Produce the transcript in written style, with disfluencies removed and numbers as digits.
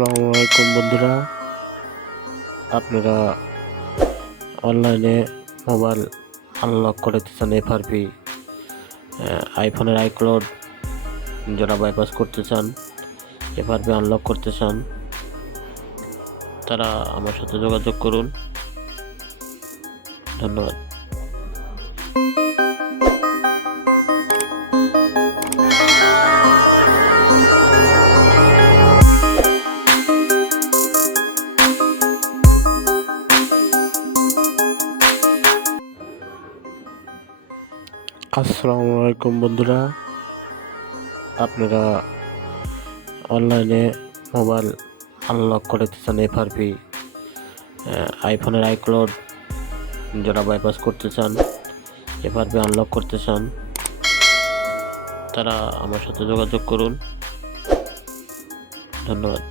আসসালামু আলাইকুম বন্ধুরা, আপনারা অনলাইনে মোবাইল আনলক করতে চান। এফআরপি আইফোনের আইক্লাউড যারা বাইপাস করতে চান, এফআরপি আনলক করতে চান, তারা আমার সাথে যোগাযোগ করুন। ধন্যবাদ। আসসালামু আলাইকুম বন্ধুরা, আপনারা অনলাইনে মোবাইল আনলক করতে চান। এফআরপি আইফোনের আইক্লাউড যারা বাইপাস করতে চান, এফআরপি আনলক করতে চান, তারা আমার সাথে যোগাযোগ করুন। ধন্যবাদ।